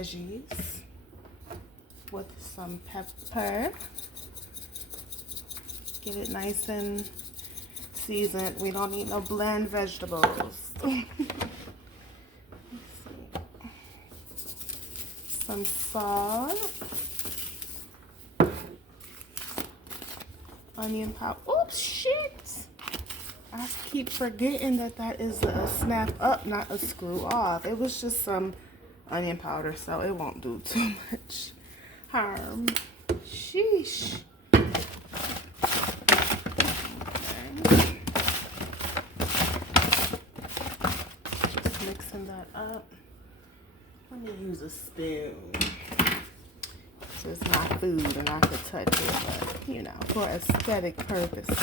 veggies with some pepper. Get it nice and seasoned. We don't need no bland vegetables. Some salt. Onion powder. Oops, shit! I keep forgetting that that is a snap up, not a screw off. It was just some onion powder, so it won't do too much harm. Sheesh. Okay. Just mixing that up. Let me use a spoon. It's my food and I could touch it, but you know, for aesthetic purposes.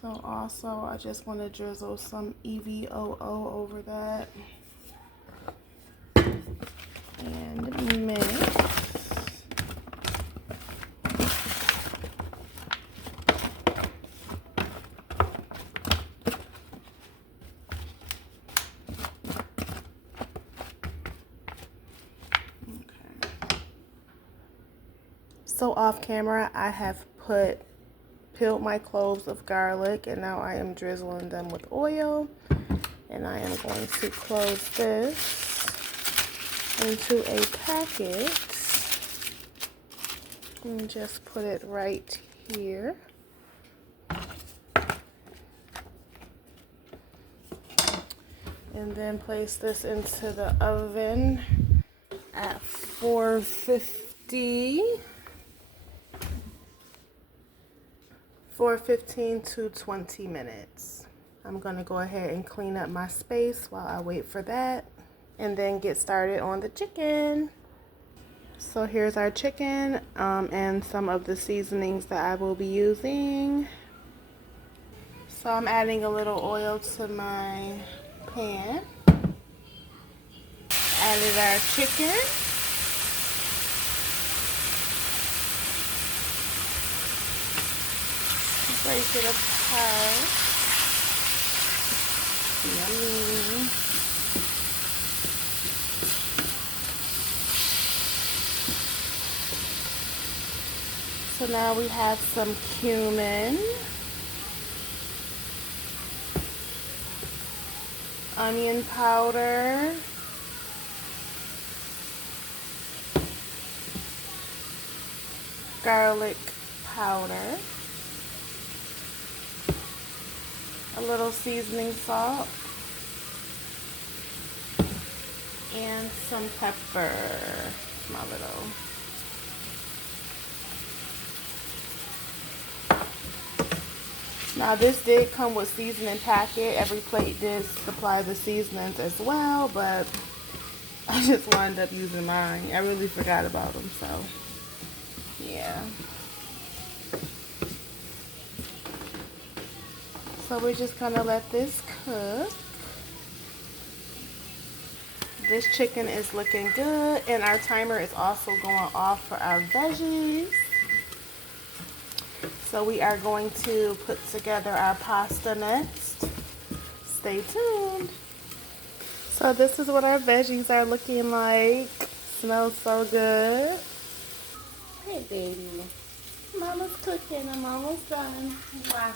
So also, I just want to drizzle some EVOO over that and mix. So off camera, I have peeled my cloves of garlic, and now I am drizzling them with oil. And I am going to close this into a packet and just put it right here. And then place this into the oven at 415 to 20 minutes. I'm gonna go ahead and clean up my space while I wait for that and then get started on the chicken. So here's our chicken and some of the seasonings that I will be using. So I'm adding a little oil to my pan. Added our chicken. Break it apart. Yummy. So now we have some cumin, onion powder, garlic powder, a little seasoning salt, and some pepper. My little. Now this did come with seasoning packet. Every plate did supply the seasonings as well, but I just wound up using mine. I really forgot about them, so yeah. So we're just gonna let this cook. This chicken is looking good, and our timer is also going off for our veggies. So we are going to put together our pasta next. Stay tuned. So this is what our veggies are looking like. Smells so good. Hey baby, Mama's cooking. I'm almost done. Wow.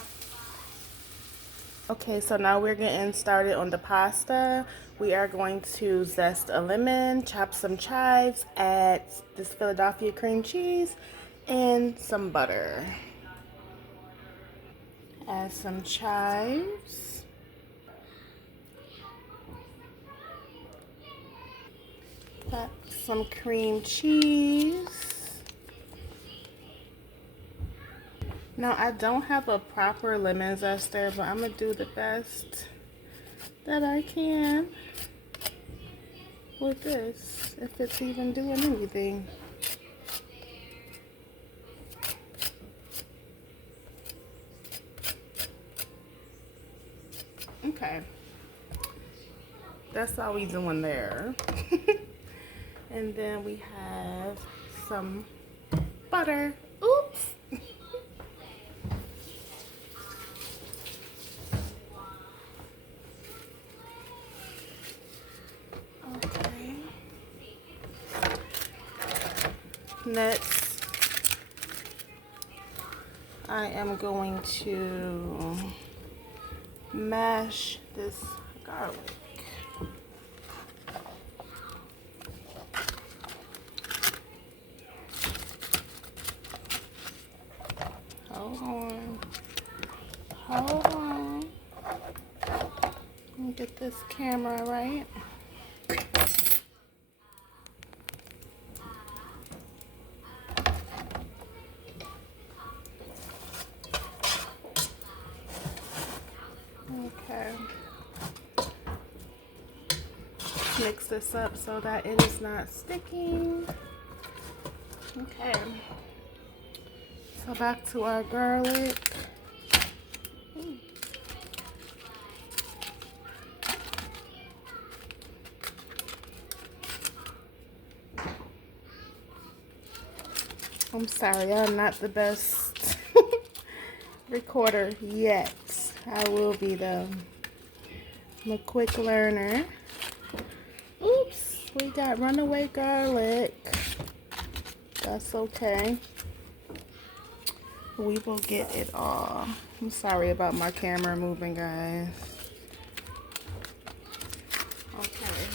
Okay, so now we're getting started on the pasta. We are going to zest a lemon, chop some chives, add this Philadelphia cream cheese, and some butter. Add some chives. Got some cream cheese. Now I don't have a proper lemon zester, but I'm gonna do the best that I can with this, if it's even doing anything. Okay, that's all we doing there. And then we have some butter. Oops. Next, I am going to mash this garlic. Hold on. Hold on. Let me get this camera right. Okay. Mix this up so that it is not sticking. Okay. So back to our garlic. I'm sorry, I'm not the best recorder yet. I will be though. I'm a quick learner. Oops, we got runaway garlic. That's okay. We will get it all. I'm sorry about my camera moving, guys. Okay.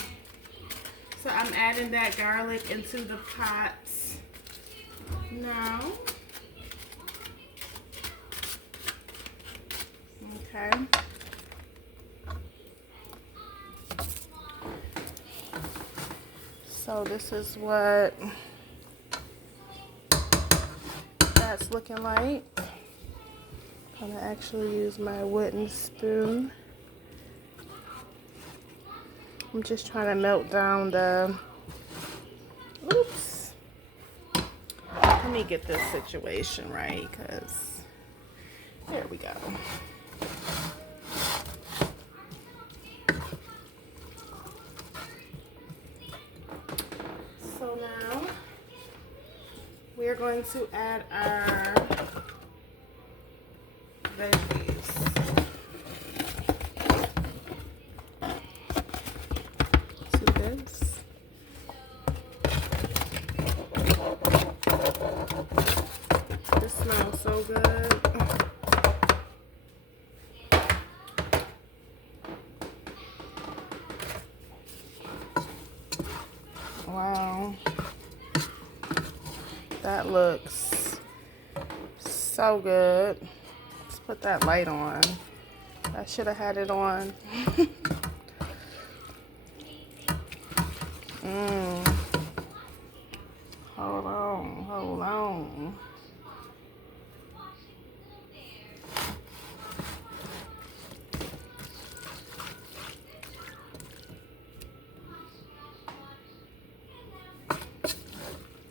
So I'm adding that garlic into the pot now. Okay. So this is what that's looking like. I'm gonna actually use my wooden spoon. I'm just trying to melt down the, oops. Let me get this situation right, because there we go. So now we are going to add our veggies. To this. This smells so good. Wow. That looks so good. Let's put that light on. I should have had it on. Hold on, hold on.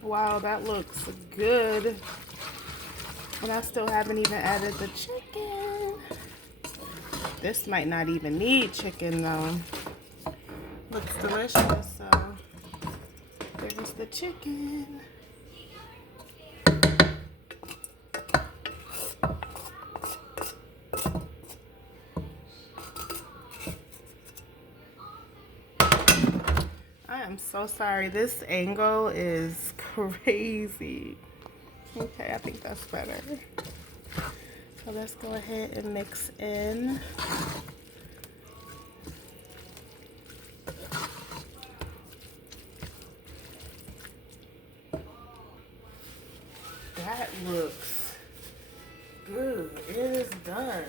Wow, that looks good. And I still haven't even added the chicken. This might not even need chicken though. Looks delicious, so there's the chicken. I am so sorry. This angle is crazy. Okay, I think that's better. So let's go ahead and mix in. That looks good. It is done.